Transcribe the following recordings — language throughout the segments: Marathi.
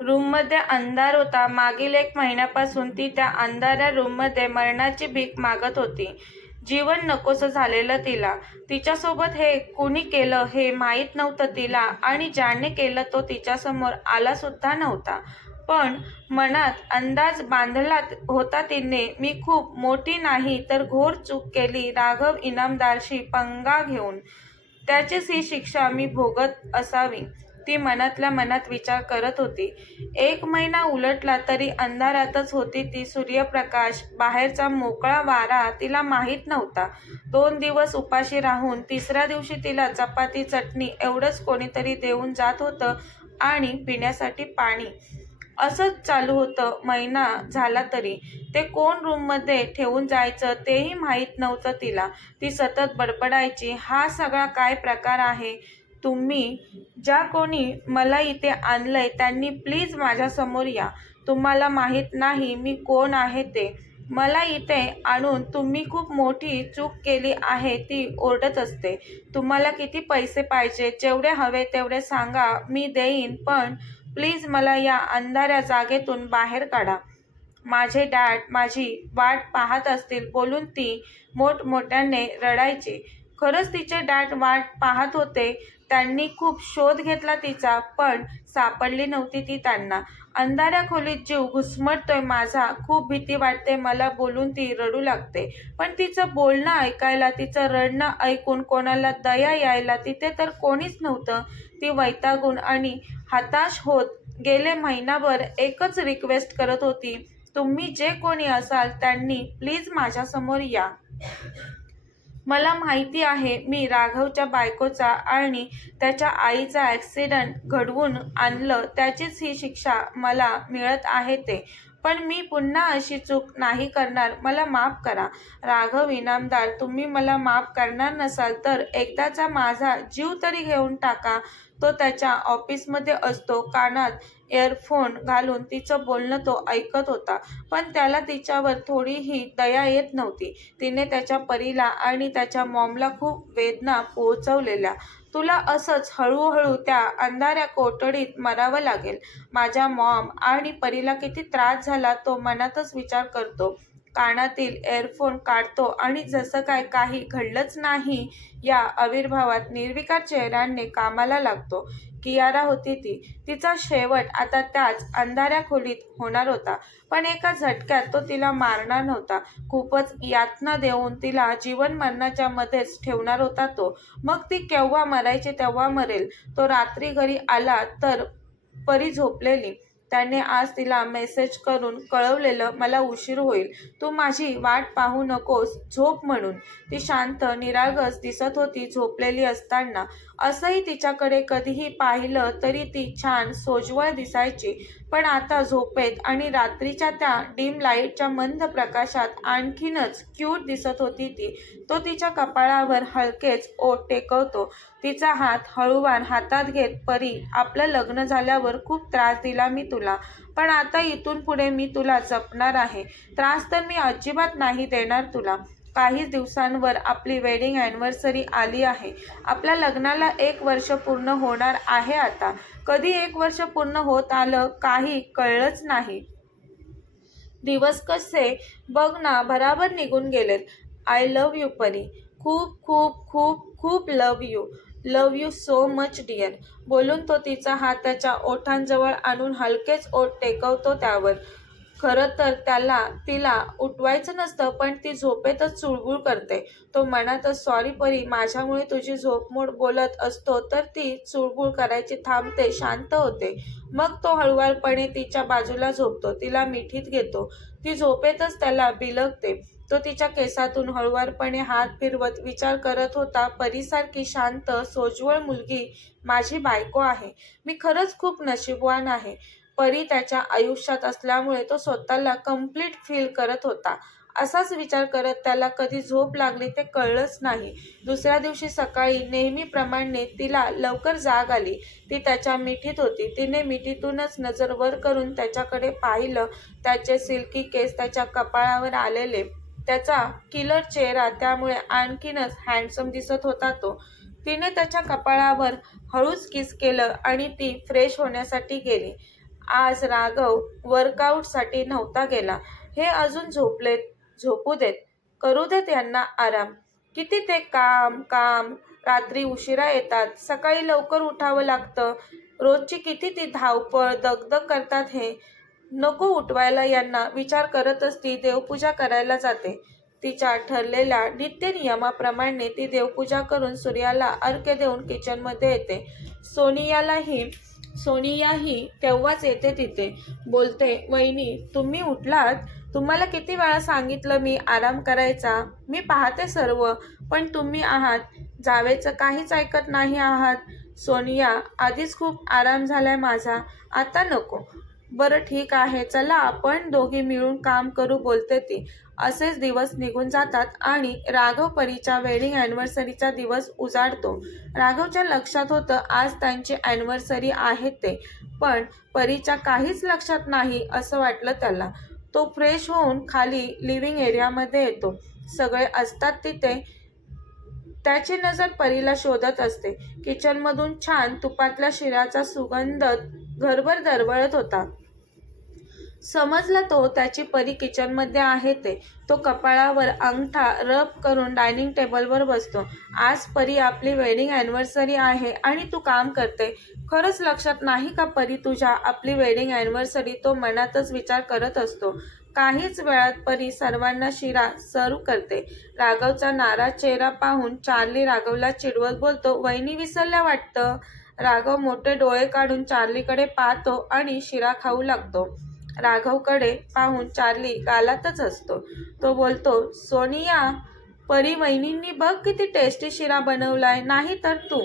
रूममध्ये अंधार होता. मागील एक महिन्यापासून ती त्या अंधाऱ्या रूममध्ये मरणाची भीक मागत होती. जीवन नकोसं झालेलं तिला. तिच्यासोबत हे कुणी केलं हे माहीत नव्हतं तिला आणि ज्याने केलं तो तिच्यासमोर आलासुद्धा नव्हता. पण मनात अंदाज बांधला होता तिने मी खूप मोठी नाही तर घोर चूक केली राघव इनामदारशी पंगा घेऊन. त्याचीच ही शिक्षा मी भोगत असावी ती मनातल्या मनात विचार करत होती. एक महिना उलटला तरी अंधारातच होती ती. सूर्यप्रकाश, बाहेरचा मोकळा वारा तिला माहीत नव्हता. दोन दिवस उपाशी राहून तिसऱ्या दिवशी तिला चपाती चटणी एवढंच कोणीतरी देऊन जात होतं आणि पिण्यासाठी पाणी. असंच चालू होतं महिना झाला तरी. ते कोण रूममध्ये ठेवून जायचं तेही माहीत नव्हतं तिला. ती सतत बडबडायची हा सगळा काय प्रकार आहे? तुम्ही ज्या कोणी मला इथे आणलंय त्यांनी प्लीज माझ्यासमोर या. तुम्हाला माहीत नाही मी कोण आहे ते. मला इथे आणून तुम्ही खूप मोठी चूक केली आहे ती ओरडत असते. तुम्हाला किती पैसे पाहिजे? जेवढे हवे तेवढे सांगा मी देईन पण प्लीज मला या अंधाऱ्या जागेतून बाहेर काढा. माझे डॅड माझी वाट पाहत असतील बोलून ती मोठमोठ्याने रडायची. खरंच तिचे डॅड वाट पाहत होते. त्यांनी खूप शोध घेतला तिचा पण सापडली नव्हती ती त्यांना. अंधाऱ्या खोलीत जीव घुसमटतोय माझा. खूप भीती वाटते मला बोलून ती रडू लागते. पण तिचं बोलणं ऐकायला, तिचं रडणं ऐकून कोणाला दया यायला तिथे तर कोणीच नव्हतं. ती वैतागून आणि हताश होत गेले महिनाभर एकच रिक्वेस्ट करत होती तुम्ही जे कोणी असाल त्यांनी प्लीज माझ्यासमोर या. मला माहिती आहे मी राघवच्या बायकोचा आणि त्याच्या आईचा ॲक्सिडंट घडवून आणलं त्याचीच ही शिक्षा मला मिळत आहे ते. पण मी पुन्हा अशी चूक नाही करणार मला माफ करा. राघव इनामदार तुम्ही मला माफ करणार नसाल तर एकदाचा माझा जीव तरी घेऊन टाका. तो त्याच्या ऑफिसमध्ये असतो. कानात एअरफोन घालून तिचं बोलणं तो ऐकत होता. पण त्याला तिच्यावर थोडीही दया येत नव्हती. तिने त्याच्या परीला आणि त्याच्या मॉमला खूप वेदना पोहोचवलेल्या. तुला असंच हळूहळू त्या अंधाऱ्या कोठडीत मरावं लागेल. माझ्या मॉम आणि परीला किती त्रास झाला तो मनातच विचार करतो. कानातील एअरफोन काढतो आणि जसं काय काही घडलंच नाही या आविर्भावात निर्विकार चेहऱ्याने कामाला लागतो. कियारा होती ती. तिचा शेवट आता त्याच अंधाऱ्या खोलीत होणार होता. पण एका झटक्यात तो तिला मारणार नव्हता. खूपच यातना देऊन तिला जीवन-मरणाच्या मध्येच ठेवणार होता तो. मग ती केव्हा मरायची तेव्हा मरेल. तो रात्री घरी आला तर परी झोपलेली. त्याने आज तिला मेसेज करून कळवलेलं मला उशीर होईल. तू माझी वाट पाहू नकोस झोप म्हणून. ती शांत निरागस दिसत होती झोपलेली असताना. असंही तिच्याकडे कधीही पाहिलं तरी ती छान सोज्वळ दिसायची. पण आता झोपेत आणि रात्रीच्या त्या डीम लाईटच्या मंद प्रकाशात आणखीनच क्यूट दिसत होती ती. तो तिच्या कपाळावर हलकेच ओट टेकवतो. तिचा हात हळूवार हातात घेत परी आपलं लग्न झाल्यावर खूप त्रास दिला मी तुला. पण आता इथून पुढे मी तुला जपणार आहे. त्रास तर मी अजिबात नाही देणार तुला. काही दिवसांवर आपली वेडिंग अॅनिव्हर्सरी आली आहे. आपल्या लग्नाला एक वर्ष पूर्ण होणार आहे आता. कधी एक वर्ष पूर्ण होत आलं काही कळलंच नाही. दिवस कसे बघ ना भराभर निघून गेलेत. आय लव यू परी. खूप खूप खूप खूप love you. Love you so much dear. बोलून तो तिचा हात त्याच्या ओठांजवळ आणून हलकेच ओठ टेकवतो त्यावर. खरं तर त्याला तिला उठवायचं नसतं पण ती झोपेतच चुळबुळ करते. तो मनातच सॉरी परी माझ्यामुळे तुझी झोपमोड बोलत असतो तर ती चुळबुळ करायची थांबते शांत होते. मग तो हळुवारपणे तिच्या बाजूला झोपतो. तिला मिठीत घेतो. ती झोपेतच त्याला बिलगते. तो तिच्या केसातून हळुवारपणे हात फिरवत विचार करत होता परीसारखी शांत सोज्वळ मुलगी माझी बायको आहे. मी खरंच खूप नशीबवान आहे. परी त्याच्या आयुष्यात असल्यामुळे तो स्वतःला कंप्लीट फील करत होता. असाच विचार करत त्याला कधी झोप लागली ते कळलंच नाही. दुसऱ्या दिवशी सकाळी नेहमीप्रमाणे तिला लवकर जाग आली. ती त्याच्या मिठीत होती. तिने मिठीतूनच नजर वर करून त्याच्याकडे पाहिलं. त्याचे सिल्की केस त्याच्या कपाळावर आलेले. त्याचा किलर चेहरा त्यामुळे आणखीनच हँडसम दिसत होता तो. तिने त्याच्या कपाळावर हळूच किस केलं आणि ती फ्रेश होण्यासाठी गेली. आज राघव वर्कआउटसाठी नव्हता गेला. हे अजून झोपलेत झोपू देत. करू देत यांना आराम. किती ते काम काम. रात्री उशिरा येतात. सकाळी लवकर उठावं लागतं. रोजची किती ती धावपळ दगदग करतात हे. नको उठवायला यांना विचार करतच ती देवपूजा करायला जाते. तिच्या ठरलेल्या नित्यनियमाप्रमाणे ती देवपूजा करून सूर्याला अर्घ्य देऊन किचनमध्ये येते. सोनियालाही सोनियाही तेव्हाच येते तिथे. बोलते वहिनी तुम्ही उठलात? तुम्हाला किती वेळा सांगितलं मी आराम करायचा? मी पाहते सर्व पण तुम्ही आहात. जावेचं काहीच ऐकत नाही आहात. सोनिया आधीच खूप आराम झालाय माझा. आता नको. बरं ठीक आहे. चला आपण दोघी मिळून काम करू बोलते ती. असेच दिवस निघून जातात आणि राघव परीच्या वेडिंग ॲनिव्हर्सरीचा दिवस उजाडतो. राघवच्या लक्षात होतं आज त्यांची ॲनिव्हर्सरी आहे ते. पण परीच्या काहीच लक्षात नाही असं वाटलं त्याला. तो फ्रेश होऊन खाली लिव्हिंग एरियामध्ये येतो. सगळे असतात तिथे. त्याची नजर परीला शोधत असते. किचनमधून छान तुपातल्या शिऱ्याचा सुगंध घरभर दरवळत होता. समजला तो त्याची परी किचनमध्ये आहे ते. तो कपाळावर अंगठा रब करून डायनिंग टेबलवर बसतो. आज परी आपली वेडिंग ॲनिव्हर्सरी आहे आणि तू काम करते. खरंच लक्षात नाही का परी तुझ्या आपली वेडिंग ॲनिव्हर्सरी तो मनातच विचार करत असतो. काहीच वेळात परी सर्वांना शिरा सर्व करते. राघवचा नारा चेहरा पाहून चार्ली राघवला चिडवत बोलतो वहिनी विसरल्या वाटतं? राघव मोठे डोळे काढून चार्लीकडे पाहतो आणि शिरा खाऊ लागतो. राघवकडे पाहून चार्ली गालातच असतो. तो बोलतो सोनिया परी वहिनींनी बघ किती टेस्टी शिरा बनवलाय. नाही तर तू.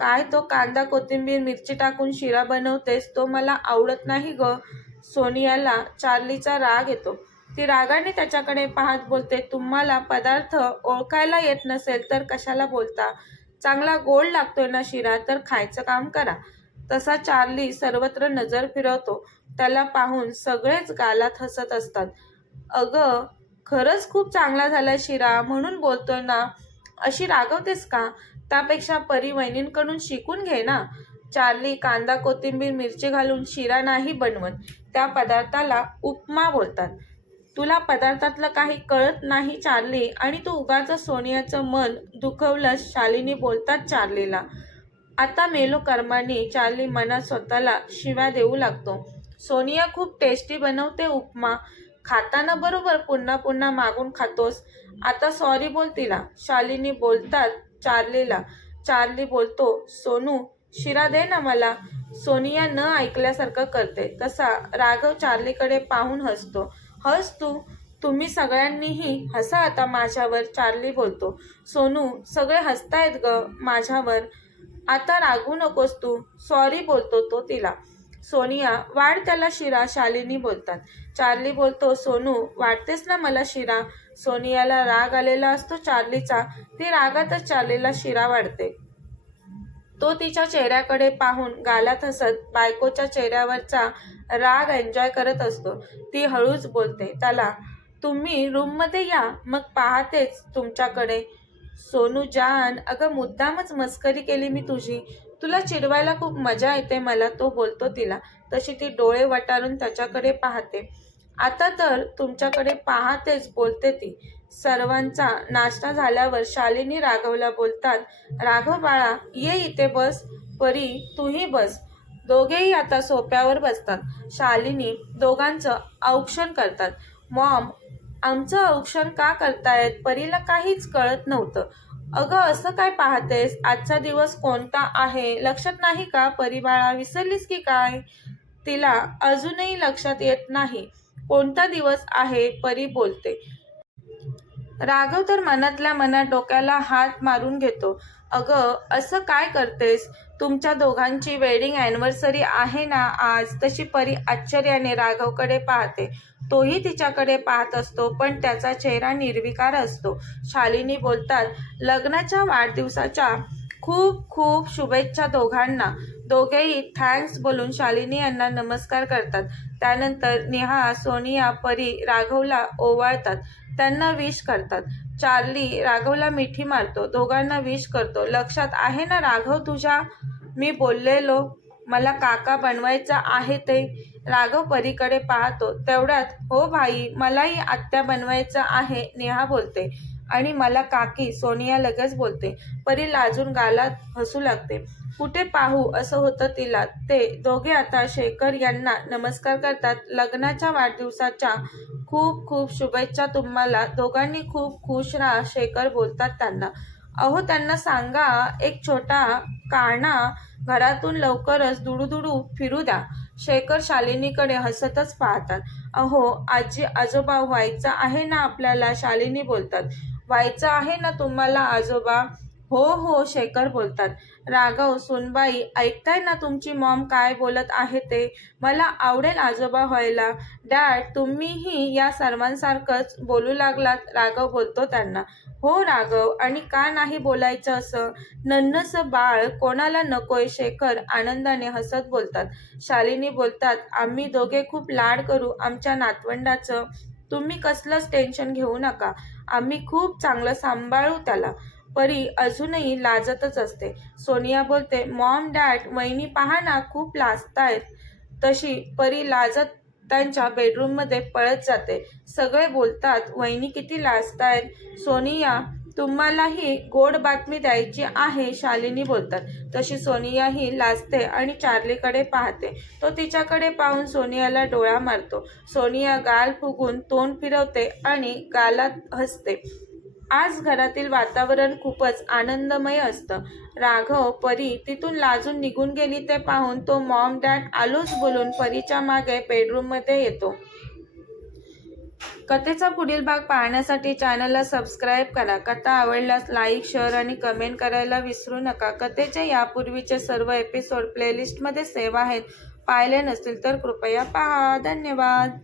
काय तो कांदा कोथिंबीर मिरची टाकून शिरा बनवतेस? तो मला आवडत नाही ग. सोनियाला चार्लीचा राग येतो. ती रागाने त्याच्याकडे पाहत बोलते तुम्हाला पदार्थ ओळखायला येत नसेल तर कशाला बोलता? चांगला गोड लागतोय ना शिरा तर खायचं काम करा. तसा चार्ली सर्वत्र नजर फिरवतो. त्याला पाहून सगळेच गालात हसत असतात. अगं खरंच खूप चांगला झाला शिरा म्हणून बोलतोय ना. अशी रागवतेस का? त्यापेक्षा परी वहिनींकडून शिकून घे ना. चार्ली कांदा कोथिंबीर मिरची घालून शिरा नाही बनवत. त्या पदार्थाला उपमा बोलतात. तुला पदार्थातलं काही कळत नाही चार्ली आणि तू उगाच सोनियाचं मन दुखवलंस शालिनी बोलतात चार्लीला. आता मेलो कर्माने चार्ली मनात स्वतःला शिव्या देऊ लागतो. सोनिया खूप टेस्टी बनवते उपमा. खाताना बरोबर पुन्हा पुन्हा मागून खातोस. आता सॉरी बोल तिला. शालिनी बोलतात चार्लीला. चार्ली बोलतो सोनू शिरा दे ना मला. सोनिया न ऐकल्यासारखं करते. तसा राघव चार्लीकडे पाहून हसतो. हस तू. तुम्ही सगळ्यांनीही हसा आता माझ्यावर चार्ली बोलतो. सोनू सगळे हसतायत ग माझ्यावर. आता रागू नकोस तू. सॉरी बोलतो तो तिला. सोनिया वाढ त्याला शिरा शालिनी बोलतात. चार्ली बोलतो सोनू वाढतेस ना मला शिरा? सोनियाला राग आलेला असतो चार्लीचा. ती रागातच चार्लीला शिरा वाढते. तो तिच्या चेहऱ्याकडे पाहून गालात हसत बायकोच्या चेहऱ्यावरचा राग एन्जॉय करत असतो. ती हळूच बोलते त्याला तुम्ही रूममध्ये या मग पाहतेच तुमच्याकडे. सोनू जान अगं मुद्दामच मस्करी केली मी तुझी. तुला चिडवायला खूप मजा येते मला तो बोलतो तिला. तशी ती डोळे वटारून त्याच्याकडे पाहते. आता तर तुमच्याकडे पाहतेच बोलते ती. सर्वांचा नाश्ता झाल्यावर शालिनी राघवला बोलतात राघव बाळा ये इथे बस परी तूही बस. दोघेही आता सोप्यावर बसतात. शालिनी दोघांचं औक्षण करतात. मॉम आमचं औक्षण का करतायत परीला काहीच कळत नव्हतं. अगं असं काय पाहतेस? आजचा दिवस कोणता आहे? लक्षात नाही का? परिबाळा विसरलीस की काय? तिला अजूनही लक्षात येत नाही. कोणता दिवस आहे? परी बोलते. राघव तर मनातल्या मनात डोक्याला हात मारून घेतो. अगं असं काय करतेस? तुमच्या दोघांची वेडिंग ॲनिव्हर्सरी आहे ना आज? तशी परी आश्चर्याने राघवकडे पाहते. तोही तिच्याकडे पाहत असतो पण त्याचा चेहरा निर्विकार असतो. शालिनी बोलतात लग्नाच्या वाढदिवसाच्या खूप खूप शुभेच्छा दोघांना. दोघेही थँक्स बोलून शालिनी यांना नमस्कार करतात. त्यानंतर नेहा सोनिया परी राघवला ओवाळतात. त्यांना विश करतात. चार्ली राघवला मिठी मारतो. दोघांना विश करतो. लक्षात आहे ना राघव तुझ्या? मी बोललेलो. मला काका बनवायचं आहे ते. राघव परीकडे पाहतो. तेवढ्यात हो भाई मलाही आत्या बनवायचं आहे नेहा बोलते. आणि मला काकी सोनिया लगेच बोलते. परी लाजून गालात हसू लागते. कुठे पाहू असं होतं तिला. ते दोघे आता शेखर यांना नमस्कार करतात. लग्नाच्या वाढदिवसाच्या खूप खूप शुभेच्छा तुम्हाला. दोघांनी खूप खुश राहा शेखर बोलतात त्यांना. अहो त्यांना सांगा एक छोटा काना घरातून लवकरच दुडूदुडू फिरू द्या. शेखर शालिनीकडे हसतच पाहतात. अहो आजी आजोबा व्हायचं आहे ना आपल्याला? शालिनी बोलतात. व्हायचं आहे ना तुम्हाला आजोबा? हो हो शेखर बोलतात. राघव सुनबाई ऐकताय ना तुमची मॉम काय बोलत आहे ते? मला आवडेल आजोबा व्हायला. डॅड तुम्हीही या सर्वांसारखंच बोलू लागलात राघव बोलतो त्यांना. हो राघव आणि का नाही बोलायचं असं? नन्नसं बाळ कोणाला नकोय शेखर आनंदाने हसत बोलतात. शालिनी बोलतात आम्ही दोघे खूप लाड करू आमच्या नातवंडाचं. तुम्ही कसलंच टेन्शन घेऊ नका. आम्ही खूप चांगलं सांभाळू त्याला. परी अजूनही लाजतच असते. सोनिया बोलते मॉम डॅड वहिनी पहा ना खूप लाजतायत. तशी परी लाजत त्यांच्या बेडरूममध्ये पळत जाते. सगळे बोलतात वहिनी किती लाजतायत. सोनिया तुम्हालाही गोड बातमी द्यायची आहे शालिनी बोलतात. तशी सोनियाही लाजते आणि चार्लीकडे पाहते. तो तिच्याकडे पाहून सोनियाला डोळा मारतो. सोनिया गाल फुगून तोंड फिरवते आणि गालात हसते. आज घरातील वातावरण खूपच आनंदमय असतं. राघव परी तिथून लाजून निघून गेली ते पाहून तो मॉम डॅड आलोच बोलून परीच्या मागे बेडरूममध्ये येतो. कथेचा पुढील भाग पाहण्यासाठी चॅनलला सबस्क्राईब करा. कथा आवडल्यास लाईक शेअर आणि कमेंट करायला विसरू नका. कथेचे यापूर्वीचे सर्व एपिसोड प्लेलिस्टमध्ये सेव्ह आहेत. पाहिले नसतील तर कृपया पहा. धन्यवाद.